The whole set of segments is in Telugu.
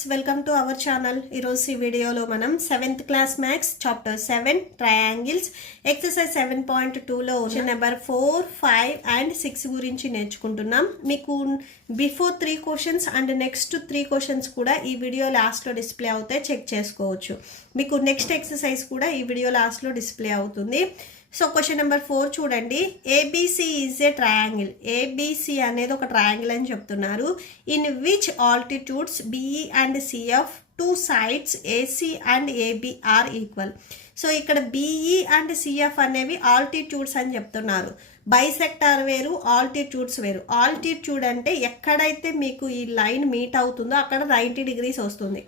Friends, welcome to our channel. ఈరోజు ఈ వీడియోలో మనం 7th class maths chapter 7 triangles exercise 7.2లో నెంబర్ 4, 5 అండ్ 6 గురించి నేర్చుకుంటున్నాం. మీకు before 3 questions and next 3 questions కూడా ఈ వీడియో లాస్ట్లో డిస్ప్లే అవుతాయి, చెక్ చేసుకోవచ్చు. మీకు నెక్స్ట్ ఎక్సర్సైజ్ కూడా ఈ వీడియో లాస్ట్లో డిస్ప్లే అవుతుంది. సో క్వశ్చన్ నెంబర్ 4 చూడండి. ABC is a triangle. ABC అనేది ఒక ట్రయాంగిల్ అని చెప్తున్నారు. In which altitudes BE and CF two sides AC and AB are equal. So ఇక్కడ బిఈ అండ్ సిఎఫ్ అనేవి ఆల్టిట్యూడ్స్ అని చెప్తున్నారు. బైసెక్టార్ వేరు, ఆల్టిట్యూడ్స్ వేరు. ఆల్టిట్యూడ్ అంటే ఎక్కడైతే మీకు ఈ లైన్ మీట్ అవుతుందో అక్కడ 90 degrees వస్తుంది.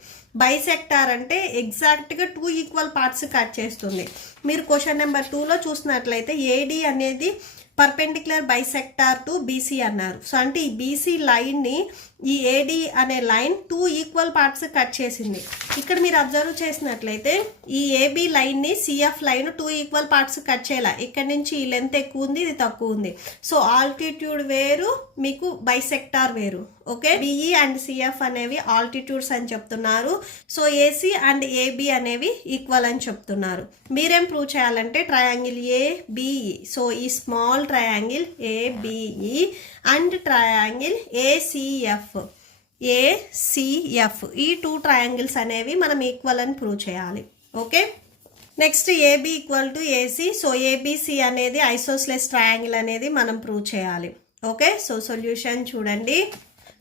బైసెక్టార్ అంటే ఎగ్జాక్ట్గా 2 ఈక్వల్ పార్ట్స్ కట్ చేస్తుంది. మీరు క్వశ్చన్ నెంబర్ 2లో చూసినట్లయితే ఏడి అనేది పర్పెండిక్యులర్ బైసెక్టార్ టు బీసీ అన్నారు. సో అంటే ఈ బీసీ లైన్ని ఈ ఏడి అనే లైన్ 2 ఈక్వల్ పార్ట్స్ కట్ చేసింది. ఇక్కడ మీరు అబ్జర్వ్ చేసినట్లయితే ఈ ఏబి లైన్ని CF line 2 equal parts cut చేయాల. ఇక్కడ నుంచి ఈ లెంత్ ఎక్కువ ఉంది, ఇది తక్కువ ఉంది. సో ఆల్టిట్యూడ్ వేరు, మీకు బైసెక్టార్ వేరు. ఓకే, బిఈ అండ్ సిఎఫ్ అనేవి ఆల్టిట్యూడ్స్ అని చెప్తున్నారు. సో ఏసీ అండ్ ఏబి అనేవి ఈక్వల్ అని చెప్తున్నారు. మీరేం ప్రూవ్ చేయాలంటే ట్రయాంగిల్ ఏబిఈ, సో ఈ small triangle ABE and triangle ACF ఈ 2 ట్రయాంగిల్స్ అనేవి మనం ఈక్వల్ అని ప్రూవ్ చేయాలి. Okay, next AB equal to AC. So ABC అనేది ఐసోస్లెస్ ట్రయాంగిల్ అనేది మనం ప్రూవ్ చేయాలి. ఓకే, సో సొల్యూషన్ చూడండి.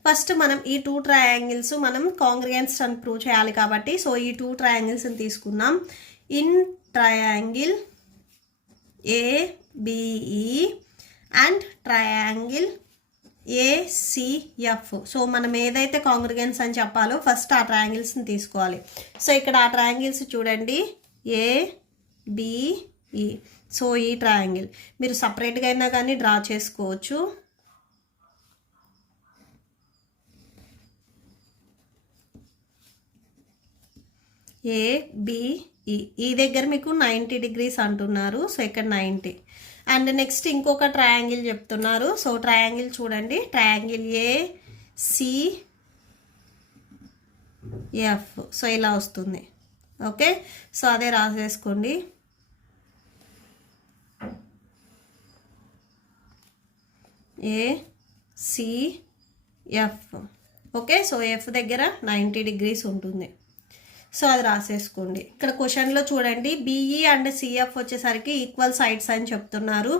ఫస్ట్ మనం ఈ 2 ట్రయాంగిల్స్ మనం కాంగ్రియన్స్ అని ప్రూవ్ చేయాలి కాబట్టి సో ఈ 2 ట్రయాంగిల్స్ని తీసుకున్నాం. In triangle ABE and triangle ACF. So మనం ఏదైతే కాంగ్రిగెన్స్ అని చెప్పాలో ఫస్ట్ ఆ ట్రయాంగిల్స్ని తీసుకోవాలి. సో ఇక్కడ ఆ ట్రయాంగిల్స్ చూడండి, ఏబిఈ. సో ఈ ట్రయాంగిల్ మీరు సపరేట్గా అయినా కానీ డ్రా చేసుకోవచ్చు. ఏబిఈ ఈ దగ్గర మీకు 90 degrees అంటున్నారు. సో ఇక్కడ 90. అండ్ నెక్స్ట్ ఇంకొక ట్రయాంగిల్ చెప్తున్నారు. సో ట్రయాంగిల్ చూడండి, ట్రయాంగిల్ ఏసీఎఫ్. సో ఇలా వస్తుంది. ఓకే, సో అదే రాసేసుకోండి. ఏసీఎఫ్. ఓకే, సో ఎఫ్ దగ్గర 90 degrees ఉంటుంది. సో అది రాసేసుకోండి. ఇక్కడ క్వశ్చన్లో చూడండి, బిఈ అండ్ సిఎఫ్ వచ్చేసరికి ఈక్వల్ సైడ్స్ అని చెప్తున్నారు.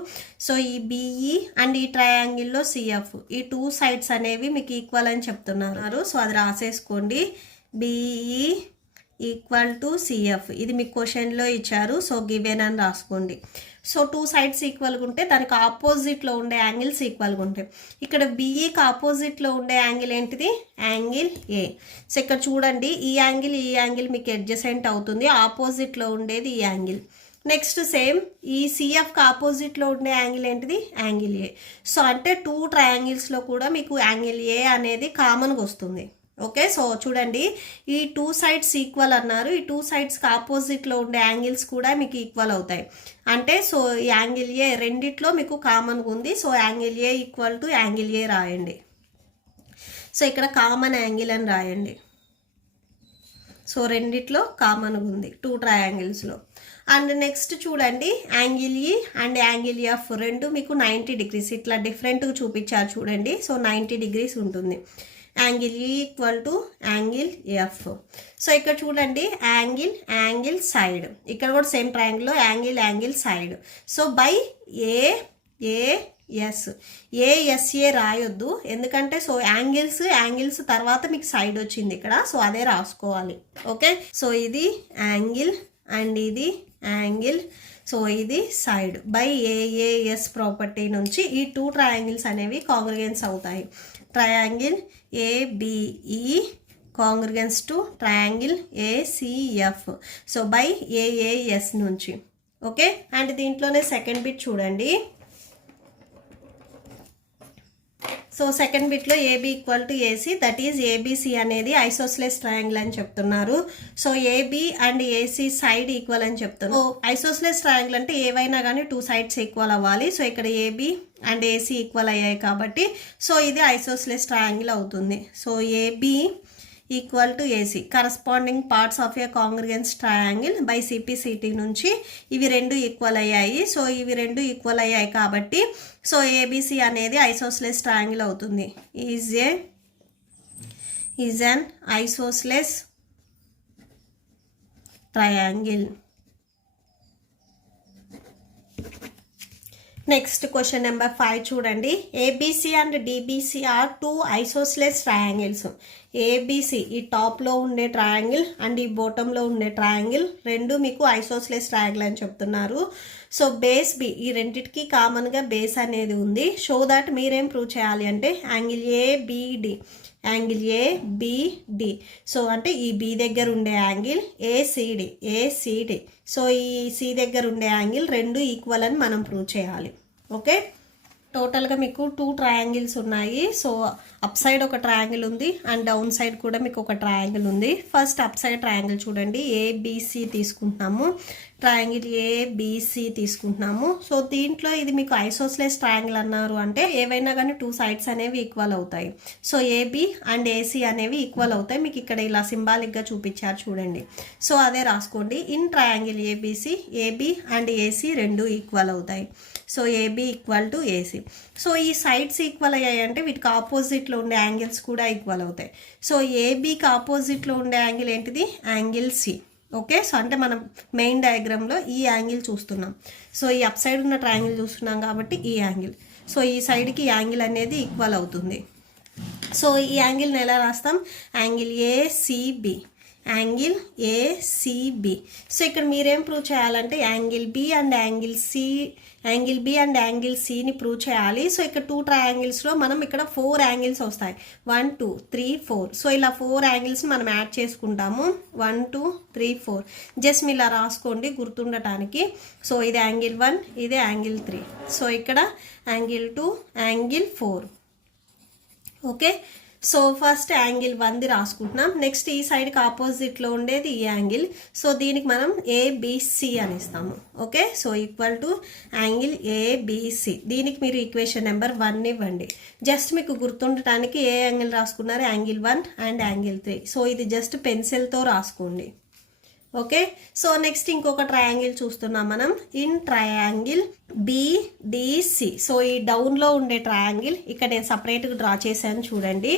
సో ఈ బిఈ అండ్ ఈ ట్రయాంగిల్లో సిఎఫ్ ఈ 2 సైడ్స్ అనేవి మీకు ఈక్వల్ అని చెప్తున్నారు. సో అది రాసేసుకోండి. బిఈ ఈక్వల్ టు సిఎఫ్ ఇది మీకు క్వశ్చన్లో ఇచ్చారు. సో గివెన్ అని రాసుకోండి. సో 2 sides ఈక్వల్గా ఉంటే దానికి ఆపోజిట్లో ఉండే యాంగిల్స్ ఈక్వల్గా ఉంటాయి. ఇక్కడ బిఈకి ఆపోజిట్లో ఉండే యాంగిల్ ఏంటిది? Angle A. సో ఇక్కడ చూడండి, ఈ యాంగిల్ మీకు అడ్జసెంట్ అవుతుంది. ఆపోజిట్లో ఉండేది ఈ యాంగిల్. నెక్స్ట్ సేమ్ ఈ సిఎఫ్కి ఆపోజిట్లో ఉండే యాంగిల్ ఏంటిది? Angle A. సో అంటే 2 ట్రయాంగిల్స్లో కూడా మీకు యాంగిల్ ఏ అనేది కామన్గా వస్తుంది. ఓకే, సో చూడండి, ఈ 2 sides ఈక్వల్ అన్నారు. ఈ 2 sidesకి ఆపోజిట్లో ఉండే యాంగిల్స్ కూడా మీకు ఈక్వల్ అవుతాయి. అంటే సో ఈ యాంగిల్ ఏ రెండిట్లో మీకు కామన్గా ఉంది. So angle A equal to angle A రాయండి. సో ఇక్కడ కామన్ యాంగిల్ అని రాయండి. సో రెండిట్లో కామన్గా ఉంది 2 ట్రయాంగిల్స్లో. అండ్ నెక్స్ట్ చూడండి, angle E and angle F రెండు మీకు 90 degrees ఇట్లా డిఫరెంట్గా చూపించారు చూడండి. సో 90 degrees ఉంటుంది. Angle E equal to angle F. So ఇక్కడ చూడండి, యాంగిల్ సైడ్. ఇక్కడ కూడా సేమ్ ట్రయాంగిల్లో angle side. So by AS. ASA రాయొద్దు, ఎందుకంటే సో యాంగిల్స్ తర్వాత మీకు సైడ్ వచ్చింది ఇక్కడ. సో అదే రాసుకోవాలి. ఓకే, సో ఇది యాంగిల్ అండ్ ఇది యాంగిల్. సో ఇది సైడ్. బై ఏఏఎస్ ప్రాపర్టీ నుంచి ఈ 2 ట్రయాంగిల్స్ అనేవి కాంగ్రిగెన్స్ అవుతాయి. Triangle ABE congruence to triangle ACF. So by AAS నుంచి. ఓకే, అండ్ దీంట్లోనే సెకండ్ బిట్ చూడండి. సో సెకండ్ బిట్లో AB equal to AC, that is ABC అనేది ఐసోస్లెస్ ట్రయాంగిల్ అని చెప్తున్నారు. So AB and AC side equal అని చెప్తున్నారు. సో ఐసోస్లెస్ ట్రయాంగిల్ అంటే ఏవైనా కానీ 2 sides ఈక్వల్ అవ్వాలి. సో ఇక్కడ ఏబి అండ్ ఏసీ ఈక్వల్ అయ్యాయి కాబట్టి సో ఇది ఐసోస్లెస్ ట్రయాంగిల్ అవుతుంది. So AB equal to AC corresponding parts of a congruence triangle by CPCT నుంచి ఇవి రెండు ఈక్వల్ అయ్యాయి. సో ఇవి రెండు ఈక్వల్ అయ్యాయి కాబట్టి సో ఏబిసి అనేది ఐసోస్లెస్ ట్రయాంగిల్ అవుతుంది. Is an isosceles triangle. Next question number 5 చూడండి. ABC and DBC are two isosceles triangles. ABC ఈ టాప్లో ఉండే ట్రయాంగిల్ అండ్ ఈ బాటంలో ఉండే ట్రయాంగిల్ రెండు మీకు ఐసోస్లెస్ ట్రయాంగిల్ అని చెప్తున్నారు. సో బేస్ బి ఈ రెండింటికి కామన్గా బేస్ అనేది ఉంది. షో దట్ మీరేం ప్రూవ్ చేయాలి అంటే యాంగిల్ ఏబిడి సో అంటే ఈ బి దగ్గర ఉండే యాంగిల్ ఏసిడి సో ఈ సి దగ్గర ఉండే యాంగిల్ రెండు ఈక్వల్ అని మనం ప్రూవ్ చేయాలి. ఓకే, టోటల్గా మీకు 2 ట్రయాంగిల్స్ ఉన్నాయి. సో అప్ సైడ్ ఒక ట్రయాంగిల్ ఉంది అండ్ డౌన్ సైడ్ కూడా మీకు ఒక ట్రయాంగిల్ ఉంది. ఫస్ట్ అప్ సైడ్ ట్రయాంగిల్ చూడండి, ఏబిసి తీసుకుంటున్నాము, ట్రయాంగిల్ ఏబిసి తీసుకుంటున్నాము. సో దీంట్లో ఇది మీకు ఐసోస్లెస్ ట్రయాంగిల్ అన్నారు అంటే ఏవైనా కానీ 2 సైడ్స్ అనేవి ఈక్వల్ అవుతాయి. సో ఏబి అండ్ ఏసి అనేవి ఈక్వల్ అవుతాయి. మీకు ఇక్కడ ఇలా సింబాలిక్గా చూపించారు చూడండి. సో అదే రాసుకోండి. In triangle ABC AB and AC రెండు ఈక్వల్ అవుతాయి. So AB equal to AC. So ఈ సైడ్స్ ఈక్వల్ అయ్యాయి అంటే వీటికి ఆపోజిట్లో ఉండే యాంగిల్స్ కూడా ఈక్వల్ అవుతాయి. సో ఏబికి ఆపోజిట్లో ఉండే యాంగిల్ ఏంటిది? Angle C. ఓకే, సో అంటే మనం మెయిన్ డయాగ్రామ్లో ఈ యాంగిల్ చూస్తున్నాం. సో ఈ అప్ సైడ్ ఉన్న ట్రయాంగిల్ చూస్తున్నాం కాబట్టి ఈ యాంగిల్. సో ఈ సైడ్కి యాంగిల్ అనేది ఈక్వల్ అవుతుంది. సో ఈ యాంగిల్ని ఎలా రాస్తాం? యాంగిల్ ఏసిబి సో ఇక్కడ మీరేం ప్రూవ్ చేయాలంటే యాంగిల్ బి అండ్ యాంగిల్ సిని ప్రూవ్ చేయాలి. సో ఇక్కడ 2 ట్రయాంగిల్స్లో మనం ఇక్కడ 4 యాంగిల్స్ వస్తాయి. 1 2 3 4. సో ఇలా 4 యాంగిల్స్ మనం యాడ్ చేసుకుంటాము. 1 2 3 4 జస్ట్ మీరు ఇలా రాసుకోండి గుర్తుండటానికి. సో ఇది యాంగిల్ 1, ఇది యాంగిల్ 3. సో ఇక్కడ angle 2, angle 4. Okay, so first angle 1ది రాసుకుంటున్నాం. నెక్స్ట్ ఈ సైడ్కి ఆపోజిట్లో ఉండేది ఈ యాంగిల్. సో దీనికి మనం ఏబిసి అని ఇస్తాము. Okay, so equal to angle ABC. దీనికి మీరు ఈక్వేషన్ నెంబర్ 1 ఇవ్వండి. జస్ట్ మీకు గుర్తుండటానికి ఏ యాంగిల్ రాసుకున్నారు? Angle 1 and angle 3. సో ఇది జస్ట్ పెన్సిల్తో రాసుకోండి. ఓకే, సో నెక్స్ట్ ఇంకొక ట్రయాంగిల్ చూస్తున్నాం మనం. In triangle BDC. సో ఈ డౌన్లో ఉండే ట్రయాంగిల్ ఇక్కడ నేను సపరేట్గా డ్రా చేశాను చూడండి.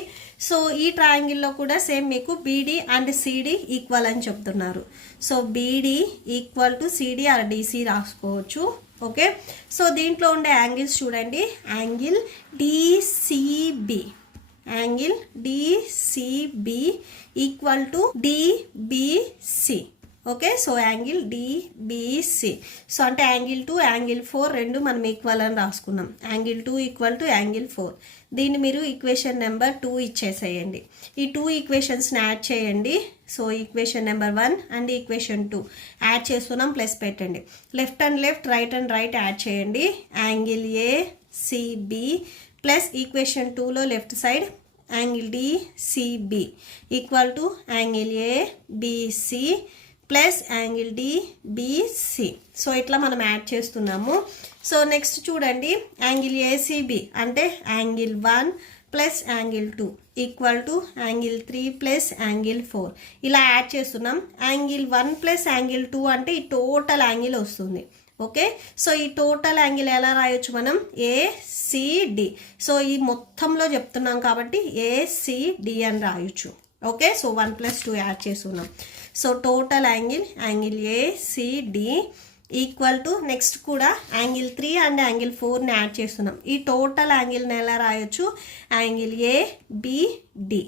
సో ఈ ట్రయాంగిల్లో కూడా సేమ్ మీకు బీడి అండ్ సిడి ఈక్వల్ అని చెప్తున్నారు. So BD equal to CD or DC రాసుకోవచ్చు. ఓకే, సో దీంట్లో ఉండే యాంగిల్స్ చూడండి. Angle DCB equal to DBC. Okay, so angle DBC. So అంటే యాంగిల్ 2, యాంగిల్ 4 రెండు మనం ఈక్వల్ అని రాసుకున్నాం. Angle 2 equal to angle 4. దీన్ని మీరు ఈక్వేషన్ నెంబర్ 2 ఇచ్చేసేయండి. ఈ 2 ఈక్వేషన్స్ని యాడ్ చేయండి. So equation number 1 and equation 2 add చేస్తున్నాం, ప్లస్ పెట్టండి. Left and left, right and right add చేయండి. యాంగిల్ ఏసిబి ప్లస్ ఈక్వేషన్ 2లో left side angle DCB equal to angle ABC plus angle DBC. So ఇట్లా మనం యాడ్ చేస్తున్నాము. సో నెక్స్ట్ చూడండి, యాంగిల్ ఏసిబి అంటే angle 1 plus angle 2 equal to angle 3 plus angle 4 ఇలా యాడ్ చేస్తున్నాం. యాంగిల్ 1 ప్లస్ యాంగిల్ 2 అంటే ఈ టోటల్ యాంగిల్ వస్తుంది. ఓకే, సో ఈ టోటల్ యాంగిల్ ఎలా రాయొచ్చు మనం? ఏసిడి. సో ఈ మొత్తంలో చెప్తున్నాం కాబట్టి ఏసిడి అని రాయొచ్చు. ఓకే, సో 1 ప్లస్ 2 యాడ్ చేస్తున్నాం. So total angle ACD equal to next కూడా యాంగిల్ 3 అండ్ యాంగిల్ 4ని యాడ్ చేస్తున్నాం. ఈ టోటల్ యాంగిల్ని ఎలా రాయొచ్చు? Angle ABD.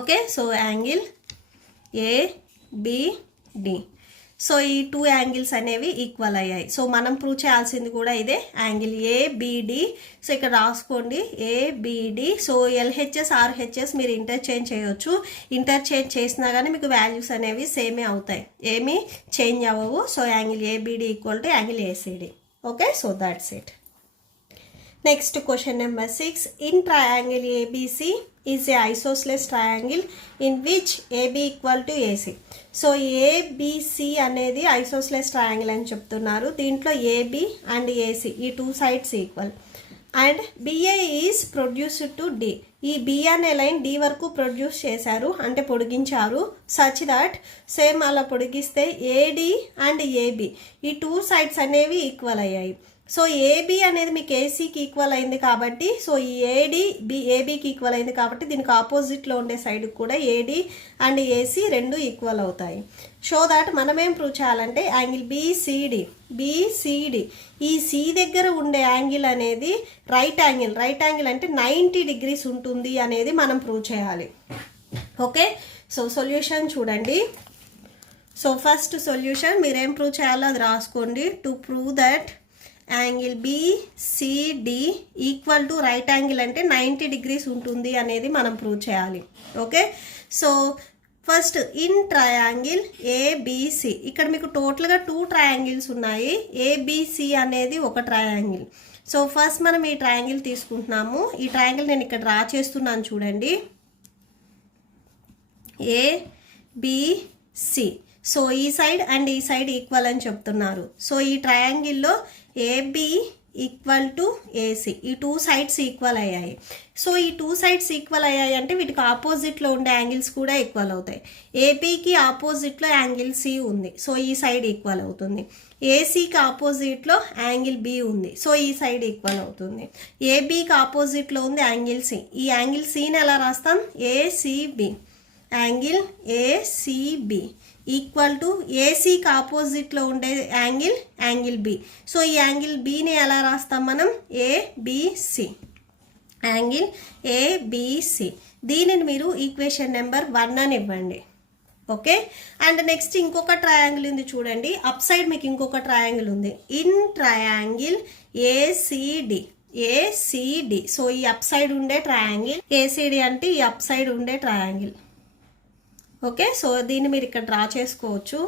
Okay, so angle ABD. So ఈ 2 యాంగిల్స్ అనేవి ఈక్వల్ అయ్యాయి. సో మనం ప్రూవ్ చేయాల్సింది కూడా ఇదే, యాంగిల్ ఏబిడి. సో ఇక్కడ రాసుకోండి ఏబిడి. సో ఎల్హెచ్ఎస్ ఆర్హెచ్ఎస్ మీరు ఇంటర్చేంజ్ చేయొచ్చు. ఇంటర్చేంజ్ చేసినా కానీ మీకు వాల్యూస్ అనేవి సేమే అవుతాయి, ఏమీ చేంజ్ అవ్వవు. So angle ABD equal to angle ACD. Okay, so that's it. Next question number 6. In triangle ABC is a isosceles triangle in which AB equal to AC. So ABC అనేది ఐసోస్లెస్ ట్రయాంగిల్ అని చెప్తున్నారు. దీంట్లో AB అండ్ AC ఈ 2 sides equal. And BA is produced to D. ఈ బి అనే లైన్ డి వరకు ప్రొడ్యూస్ చేశారు, అంటే పొడిగించారు. సచ్ దట్ సేమ్ అలా పొడిగిస్తే ఏడి అండ్ ఏబి ఈ టూ సైడ్స్ అనేవి ఈక్వల్ అయ్యాయి. సో ఏబి అనేది మీకు ఏసీకి ఈక్వల్ అయింది కాబట్టి, సో ఈ ఏడి ఏబికి ఈక్వల్ అయింది కాబట్టి దీనికి ఆపోజిట్లో ఉండే సైడ్ కూడా ఏడి అండ్ ఏసీ రెండు ఈక్వల్ అవుతాయి. షో దాట్ మనం ఏం ప్రూవ్ చేయాలంటే యాంగిల్ బీసీడి ఈ సి దగ్గర ఉండే యాంగిల్ అనేది రైట్ యాంగిల్ అంటే 90 degrees ఉంటుంది అనేది మనం ప్రూవ్ చేయాలి. ఓకే, సో సొల్యూషన్ చూడండి. సో ఫస్ట్ సొల్యూషన్ మీరేం ప్రూవ్ చేయాలో అది రాసుకోండి. To prove that angle BCD equal to right angle అంటే 90 degrees ఉంటుంది అనేది మనం ప్రూవ్ చేయాలి. Okay, so first in triangle ABC, ఇక్కడ మీకు టోటల్గా 2 ట్రయాంగిల్స్ ఉన్నాయి. ఏబిసి అనేది ఒక ట్రయాంగిల్. సో ఫస్ట్ మనం ఈ ట్రయాంగిల్ తీసుకుంటున్నాము. ఈ ట్రయాంగిల్ నేను ఇక్కడ డ్రా చేస్తున్నాను చూడండి, ఏబిసి. సో ఈ సైడ్ అండ్ ఈ సైడ్ ఈక్వల్ అని చెప్తున్నారు. సో ఈ ట్రయాంగిల్లో ఏబి ఈక్వల్ టు ఏసీ ఈ 2 sides ఈక్వల్ అయ్యాయి. సో ఈ 2 sides ఈక్వల్ అయ్యాయి అంటే వీటికి ఆపోజిట్లో ఉండే యాంగిల్స్ కూడా ఈక్వల్ అవుతాయి. ఏపీకి ఆపోజిట్లో యాంగిల్ సి ఉంది, సో ఈ సైడ్ ఈక్వల్ అవుతుంది. ఏసీకి ఆపోజిట్లో యాంగిల్ బి ఉంది, సో ఈ సైడ్ ఈక్వల్ అవుతుంది. ఏబీకి ఆపోజిట్లో ఉంది యాంగిల్ సి. ఈ యాంగిల్ సిని ఎలా రాస్తాం? ACB, angle ACB equal to ఏసీకి ఆపోజిట్లో ఉండే యాంగిల్ బి. సో ఈ యాంగిల్ బిని ఎలా రాస్తాం మనం? ABC, angle ABC. దీనిని మీరు ఈక్వేషన్ నెంబర్ 1 అని ఇవ్వండి. ఓకే, అండ్ నెక్స్ట్ ఇంకొక ట్రయాంగిల్ ఉంది చూడండి. అప్ సైడ్ మీకు ఇంకొక ట్రయాంగిల్ ఉంది. ఇన్ ట్రయాంగిల్ ఏసీడి, సో ఈ అప్ సైడ్ ఉండే ట్రయాంగిల్ ఏసీడి అంటే ఈ అప్ సైడ్ ఉండే ట్రయాంగిల్. ఓకే, సో దీన్ని మీరు ఇక్కడ డ్రా చేసుకోవచ్చు.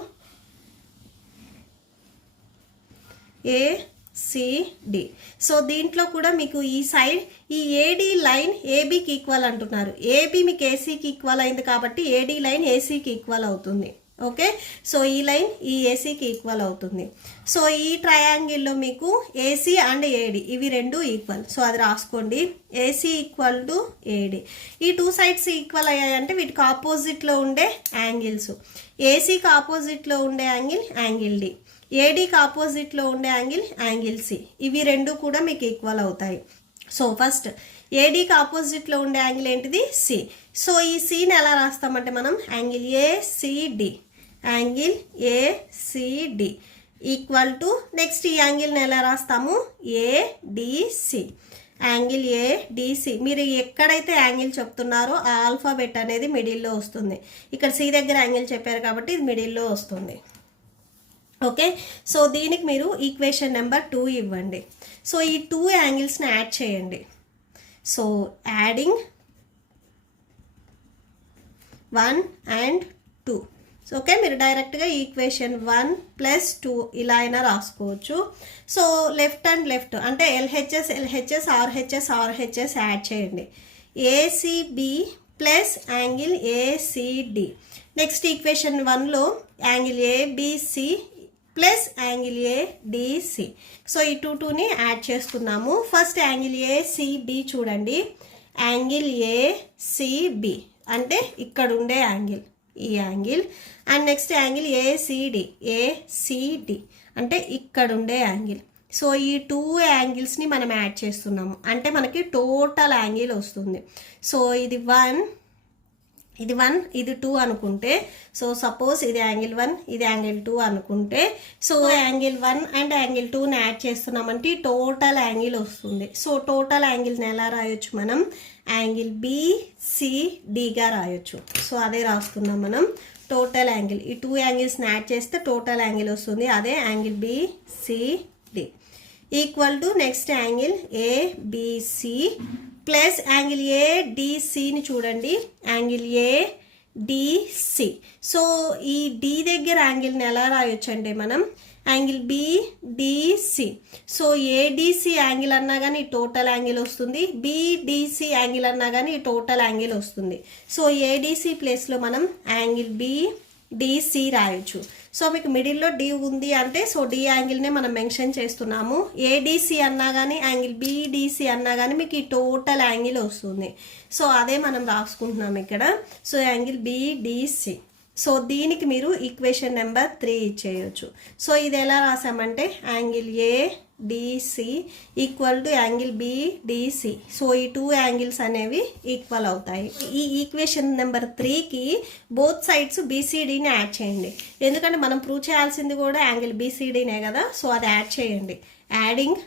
ఏసిడి. సో దీంట్లో కూడా మీకు ఈ సైడ్ ఈ ఏడి లైన్ ఏబీకి ఈక్వల్ అంటున్నారు. ఏబీ మీకు ఏసీకి ఈక్వల్ అయింది కాబట్టి ఏడి లైన్ ఏసీకి ఈక్వల్ అవుతుంది. ఓకే, సో ఈ లైన్ ఈ ఏసీకి ఈక్వల్ అవుతుంది. సో ఈ ట్రయాంగిల్లో మీకు ఏసీ అండ్ ఏడి ఇవి రెండు ఈక్వల్. సో అది రాసుకోండి, ఏసీ ఈక్వల్ టు ఏడి. ఈ 2 sides ఈక్వల్ అయ్యాయంటే వీటికి ఆపోజిట్లో ఉండే యాంగిల్స్. ఏసీకి ఆపోజిట్లో ఉండే యాంగిల్ డి, ఏడీకి ఆపోజిట్లో ఉండే యాంగిల్ సి. ఇవి రెండు కూడా మీకు ఈక్వల్ అవుతాయి. సో ఫస్ట్ ఏడీకి ఆపోజిట్లో ఉండే యాంగిల్ ఏంటిది? సి. సో ఈ సిని ఎలా రాస్తామంటే మనం angle ACD, angle ACD equal to next ఈ యాంగిల్ని ఎలా రాస్తాము? ఏడిసి, యాంగిల్ ఏడిసి. మీరు ఎక్కడైతే యాంగిల్ చెప్తున్నారో ఆ ఆల్ఫాబెట్ అనేది మిడిల్లో వస్తుంది. ఇక్కడ సి దగ్గర యాంగిల్ చెప్పారు కాబట్టి ఇది మిడిల్లో వస్తుంది. ఓకే, సో దీనికి మీరు ఈక్వేషన్ నెంబర్ 2 ఇవ్వండి. సో ఈ 2 యాంగిల్స్ని యాడ్ చేయండి. So adding 1 and 2. So okay, మీరు డైరెక్ట్గా ఈక్వేషన్ 1 + 2 ఇలా అయినా రాసుకోవచ్చు. సో లెఫ్ట్ అండ్ లెఫ్ట్ అంటే LHS RHS యాడ్ చేయండి. ACB plus angle ACD. Next equation 1లో angle ABC plus angle ADC. So ఈ 2ని యాడ్ చేసుకున్నాము. ఫస్ట్ యాంగిల్ ఏసీబి చూడండి, యాంగిల్ ఏసీబి అంటే ఇక్కడ ఉండే యాంగిల్, ఈ angle. And next angle ACD అంటే ఇక్కడ ఉండే యాంగిల్. సో ఈ 2 యాంగిల్స్ని మనం యాడ్ చేస్తున్నాము అంటే మనకి టోటల్ యాంగిల్ వస్తుంది. సో ఇది 1 ఇది 2 అనుకుంటే, సో సపోజ్ ఇది యాంగిల్ 1 ఇది యాంగిల్ 2 అనుకుంటే, సో యాంగిల్ 1 అండ్ యాంగిల్ 2ని యాడ్ చేస్తున్నామంటే టోటల్ యాంగిల్ వస్తుంది. సో టోటల్ యాంగిల్ని ఎలా రాయొచ్చు మనం? యాంగిల్ BCDగా రాయొచ్చు. సో అదే రాస్తున్నాం మనం, టోటల్ యాంగిల్. ఈ 2 యాంగిల్స్ని యాడ్ చేస్తే టోటల్ యాంగిల్ వస్తుంది, అదే angle BCD equal to next angle ABC plus angle ఏడిసిని చూడండి, యాంగిల్ ఏడిసి. సో ఈ డి దగ్గర యాంగిల్ని ఎలా రాయొచ్చు అంటే మనం angle BDC. So ADC angle అన్నా కానీ టోటల్ యాంగిల్ వస్తుంది, BDC యాంగిల్ అన్నా కానీ టోటల్ యాంగిల్ వస్తుంది. సో ఏడిసి ప్లేస్లో మనం యాంగిల్ డిసి రాయొచ్చు. సో మీకు మిడిల్లో డి ఉంది అంటే సో డి యాంగిల్నే మనం మెన్షన్ చేస్తున్నాము. ఏడిసి అన్నా కానీ యాంగిల్ బిడిసి అన్నా కానీ మీకు ఈ టోటల్ యాంగిల్ వస్తుంది. సో అదే మనం రాసుకుంటున్నాం ఇక్కడ. So angle BDC. సో దీనికి మీరు ఈక్వేషన్ నెంబర్ 3 ఇచ్చేయచ్చు. సో ఇది ఎలా రాసామంటే angle ADC equal to angle BDC. So ఈ 2 యాంగిల్స్ అనేవి ఈక్వల్ అవుతాయి. ఈ ఈక్వేషన్ నెంబర్ 3కి బోత్ సైడ్స్ బీసీడీని యాడ్ చేయండి. ఎందుకంటే మనం ప్రూవ్ చేయాల్సింది కూడా యాంగిల్ బీసీడీనే కదా. సో అది యాడ్ చేయండి. Adding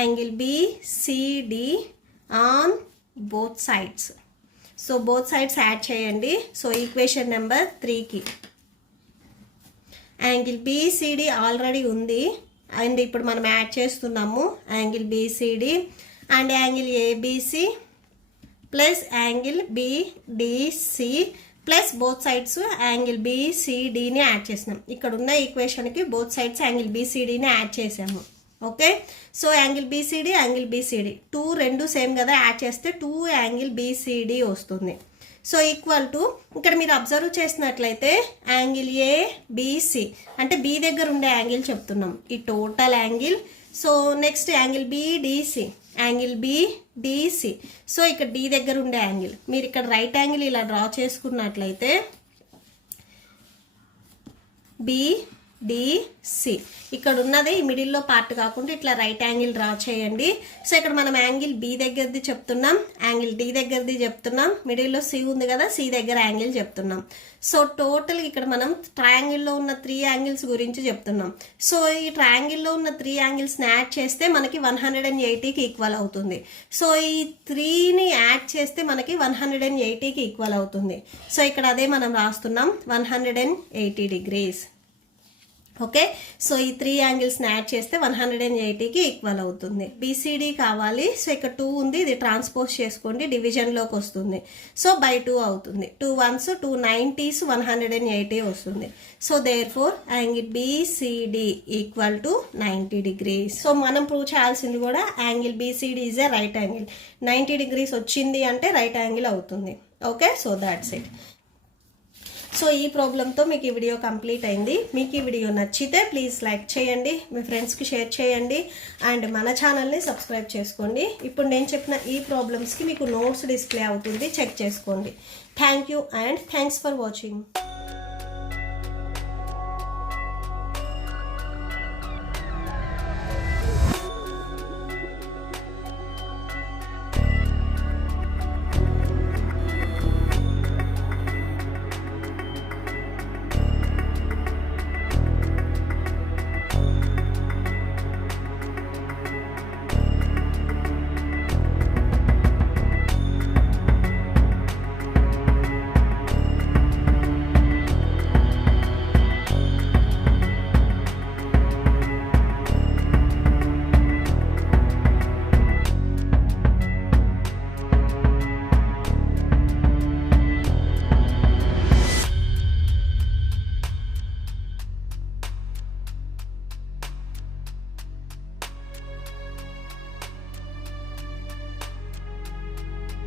angle BCD on both sides. So both sides add చేయండి. సో ఈక్వేషన్ నెంబర్ 3కి యాంగిల్ బీసీడీ ఆల్రెడీ ఉంది అండ్ ఇప్పుడు మనం యాడ్ చేస్తున్నాము angle BCD and angle ABC plus angle BDC plus both sides angle బీసీడీని యాడ్ చేసినాం. ఇక్కడ ఉన్న ఈక్వేషన్కి బోత్ సైడ్స్ యాంగిల్ బీసీడీని యాడ్ చేసాము. Okay. So angle BCD angle BCD 2 రెండు సేమ్ కదా, యాడ్ చేస్తే 2 యాంగిల్ బీసీడీ వస్తుంది. సో ఈక్వల్ టు ఇక్కడ మీరు అబ్జర్వ్ చేసినట్లయితే యాంగిల్ ఏబీసీ అంటే బి దగ్గర ఉండే యాంగిల్ చెప్తున్నాం, ఈ total angle. So next angle BDC angle BDC. So ఇక్కడ డి దగ్గర ఉండే యాంగిల్ మీరు ఇక్కడ రైట్ యాంగిల్ ఇలా డ్రా చేసుకున్నట్లయితే బిడిసి ఇక్కడ ఉన్నది ఈ మిడిల్లో పార్ట్ కాకుండా ఇట్లా రైట్ యాంగిల్ డ్రా చేయండి. సో ఇక్కడ మనం యాంగిల్ బి దగ్గరది చెప్తున్నాం, యాంగిల్ డి దగ్గరది చెప్తున్నాం, మిడిల్లో సి ఉంది కదా, సి దగ్గర యాంగిల్ చెప్తున్నాం. సో టోటల్ ఇక్కడ మనం ట్రయాంగిల్లో ఉన్న 3 యాంగిల్స్ గురించి చెప్తున్నాం. సో ఈ ట్రయాంగిల్లో ఉన్న 3 యాంగిల్స్ని యాడ్ చేస్తే మనకి 180కి ఈక్వల్ అవుతుంది. సో ఈ 3ని యాడ్ చేస్తే మనకి 180కి ఈక్వల్ అవుతుంది. సో ఇక్కడ అదే మనం రాస్తున్నాం 180 degrees. ఓకే. సో ఈ 3 యాంగిల్స్ని యాడ్ చేస్తే 180కి ఈక్వల్ అవుతుంది. బీసీడీ కావాలి. సో ఇక్కడ 2 ఉంది, ఇది ట్రాన్స్పోజ్ చేసుకోండి, డివిజన్లోకి వస్తుంది. సో బై 2 అవుతుంది. 2 1s 2 90s 180 వస్తుంది. So therefore angle BCD equal to 90 degrees. So మనం ప్రూవ్ చేయాల్సింది కూడా angle BCD is a right angle. 90 degrees వచ్చింది అంటే రైట్ యాంగిల్ అవుతుంది. Okay. So that's it. So ఈ ప్రాబ్లంతో మీకు ఈ వీడియో కంప్లీట్ అయింది. మీకు ఈ వీడియో నచ్చితే ప్లీజ్ లైక్ చేయండి, మీ ఫ్రెండ్స్కి షేర్ చేయండి అండ్ మన ఛానల్ని సబ్స్క్రైబ్ చేసుకోండి. ఇప్పుడు నేను చెప్పిన ఈ ప్రాబ్లమ్స్కి మీకు నోట్స్ డిస్ప్లే అవుతుంది, చెక్ చేసుకోండి. Thank you and thanks for watching.